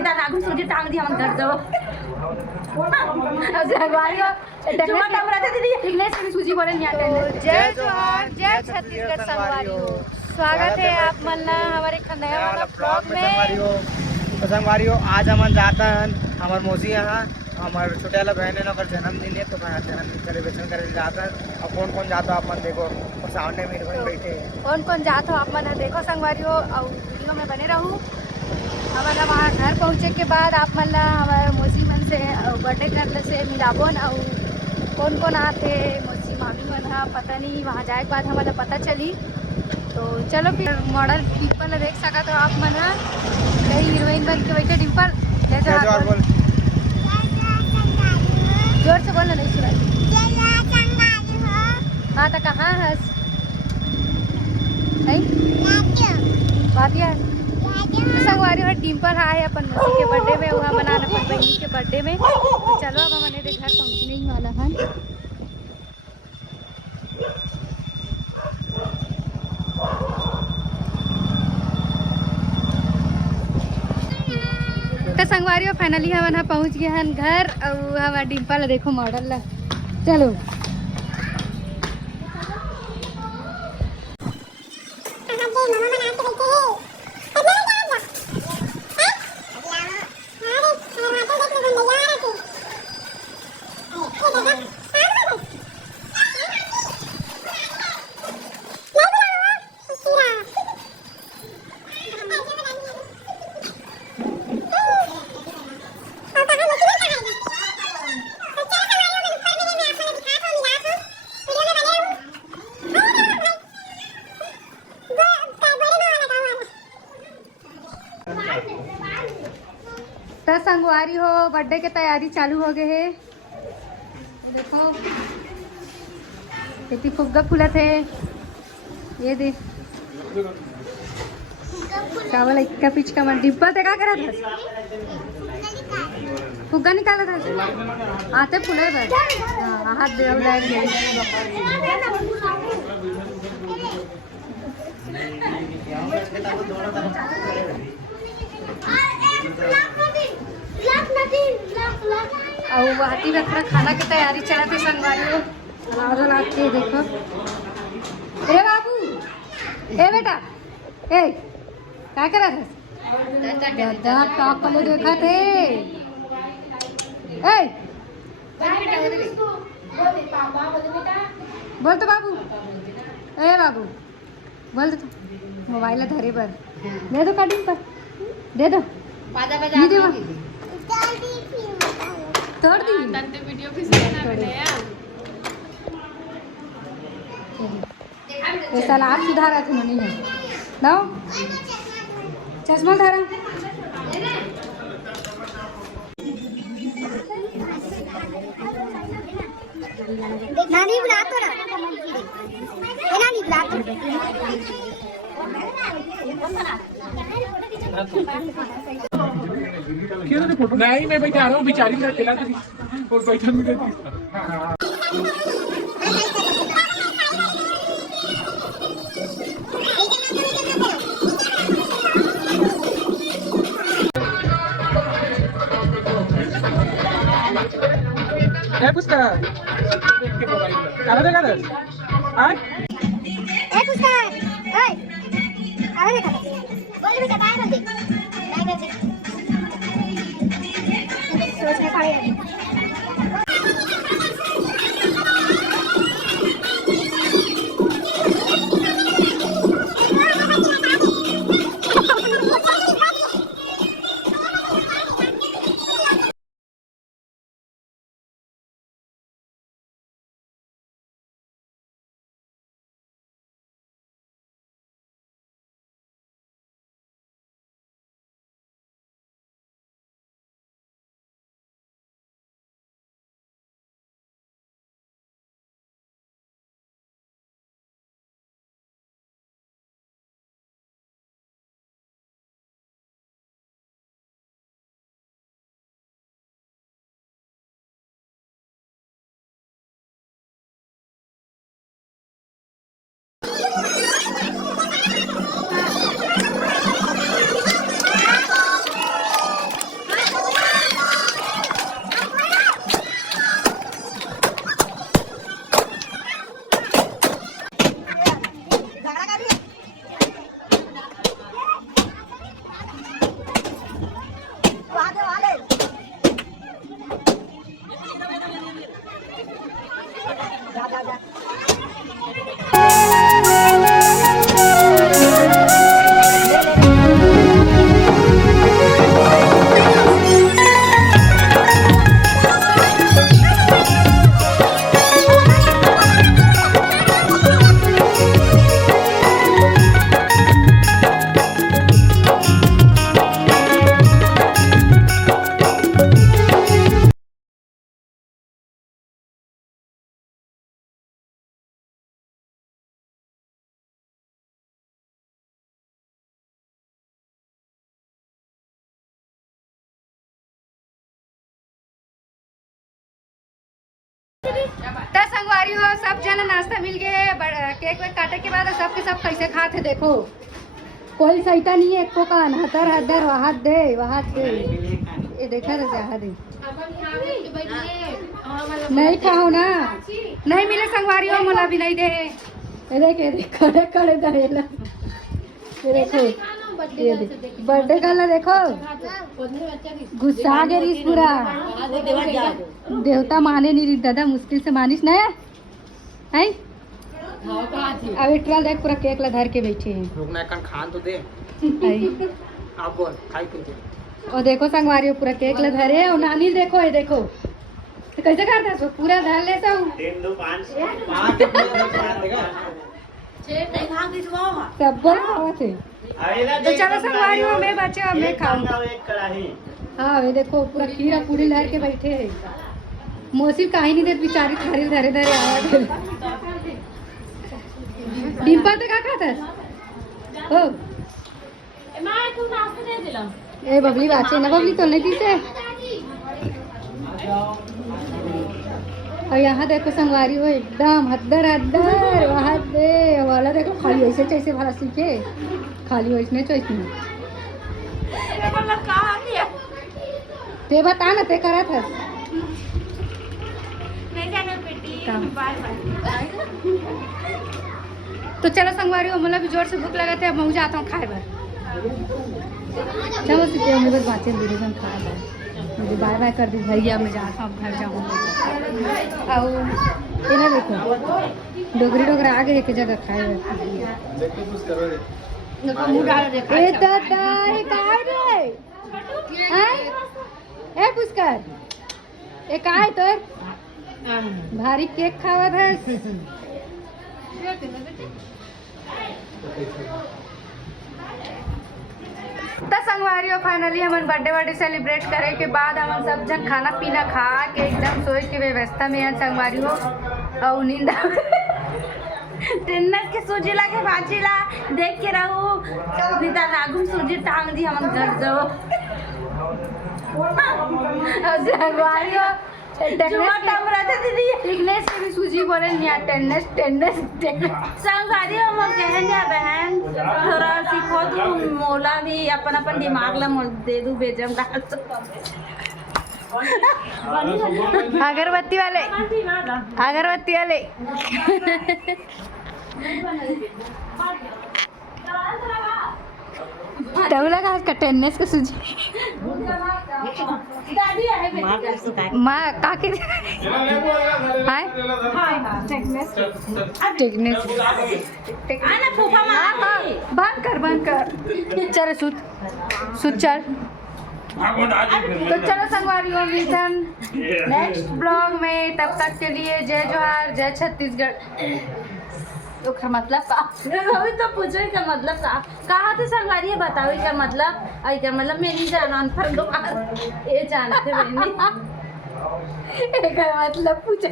निदान आगून सूजी टांग दिया हम कर दो सूजी बोले जय जोहार जय छत्तीसगढ़ संगवारियों। स्वागत है आप मल्ला हमारे नया वाला ब्लॉग में। तो संगवारियों आज हम जाता है हमारे मौसी यहाँ हमारे छोटे वाला बहन है ना जन्मदिन है तो जन्मदिन सेलिब्रेशन करे जाता है। और कौन कौन जाता आप मन देखो और सामने में बैठे कौन कौन जाता हो आप मन देखो संगवारियों और वीडियो में बने रहूँ। हमारा वहाँ घर पहुँचे के बाद आप मन हमारे मौसी मन से बर्थडे करने से मिलाबो न और कौन कौन आते मौसी मामी मन पता नहीं वहाँ जाए के बाद हमारा पता चली। तो चलो फिर मॉडल डिम्पल देख सका तो आप मन कहीं हीरोइन बन के बैठे डिम्पल जोर से बोलना नहीं सुनाई। हाँ तो कहाँ है बातिया संगवारी और डिम्पल आए अपन मौसी के बर्थडे में वहाँ मनाना अपन बहनी के बर्थडे में। तो चलो अब हमारे घर पहुँचने ही वाला है। तो संगवारी फाइनली हम यहाँ पहुँच गए हैं घर और हमारा डिम्पल देखो मॉडल ला चलो तो संगवारी हो बर्थडे की तैयारी चालू हो गए है। देखो इतनी फुग्गा फूला थे ये देख चावल इक्का पिच का मन डिब्बा ते का करा था फुग्गा निकाला था आते फूले बस हाथ दे और हाथी में खाना की तैयारी चला थे संगवारी के देखो। ए बाबू ए बेटा ए क्या कर रहा था टॉप देखा थे ए बोल तो बाबू ए बाबू बोल तो मोबाइल धरे पर दे दो कटिंग पर दे दो ये दे तोड़ दी वीडियो ये सलाद सुधारा थे नहीं है ना चश्मा धारा नानी बुला तो ना नानी बुला तो नहीं मैं बैठा रहा हूँ बेचारी का खिला और बैठा भी रहती है पुष्कर कहाँ देखा था ए पुष्कर ओए कहाँ देखा था बोल बेटा बाहर मत देख सोचने पड़ेगा। तो संगवारी हो सब जना नाश्ता मिल गए, केक वेक काटे के बाद सबके सब कैसे खाते देखो, कोई सहीता नहीं है एको का हतर हदर वहां दे ये देखा था जहाँ दे नहीं खाओ ना, नहीं मिले संगवारी हो मोला भी नहीं दे। ये देखो खड़े दहेला ये देखो ये बर्थडे गर्ल देखो गुस्सा गई पूरा, देवता माने नहीं दादा, मुश्किल से मानिस ना है। अब इतना देख पूरा केक ला धर के बैठे हैं, रुकना कन खान तो दे आप बोल खाई तुझे। और देखो संगवारी पूरा केक ला धरे और नानी देखो ये देखो तो कैसे करता है पूरा धर ले सब 3 2 5 सब खावा थे। तो चलो संगवारी हो मैं बच्चे अब मैं खाऊं। एक कढ़ाई। हाँ ये देखो पूरा खीरा पूरी लहर के बैठे है, मौसी कहीं नहीं दे बेचारी थारी धरे धरे आया डिम्पल तो क्या खाता हो ए बबली बाचे ना बबली तो नहीं पीते। और यहाँ देखो संगवारी हो एकदम हद्दर हद्दर वहाँ दे वाला देखो खाली ऐसे कैसे भला सीखे खाली वैसने चोइसने ते बता ना ते करा था तो चलो संगवारी हो मतलब भी जोर से भूख लगा थे, मैं जाता हूँ खाए बार चलो सीखे मेरे बस बातें मेरे बन खा मुझे बाय बाय कर दी भैया, मैं जाता हूँ घर जाऊँगा। और ये ना देखो डोगरी डोगरा आगे एक जगह खाए ए दादा ये काय रे हैं ए पुष्कर ये काय तो भारी केक खावत है। तो संगवारी हो फाइनली हमन बर्थडे सेलिब्रेट करे के बाद हम सब जन खाना पीना खा के एकदम सोए के व्यवस्था में है संगवारी हो और नींद टेन्नस के सूजी लाके भाजीला देख के रहू निता नागुम सूजी टांग दी हम घर जाओ संगवारी हो जुमा टांग रहते दीदी टिकनेस के भी सूजी बोले नहीं टेन्नस टेन्नस संगवारी हम कहन या बहन थोड़ा सीखो तू मोला भी अपन अपन दिमाग ला मोल दे दू बेजम डाल अगरबत्ती वाले अगरबत्ती वाले तब लगा इसका टेन्नेस का सूजी माँ काकी हाय टेक्नेस आना फूफा मार बंद कर चलो सुत चल। तो चलो संगवारी हो मिशन नेक्स्ट ब्लॉग में, तब तक के लिए जय जोहार जय छत्तीसगढ़। तो मतलब का अभी तो पूछो का मतलब कहा थे संगवारी बताओ का मतलब आई का मतलब मैं नहीं जाना पर दो ये जानते बहनी मतलब पूछे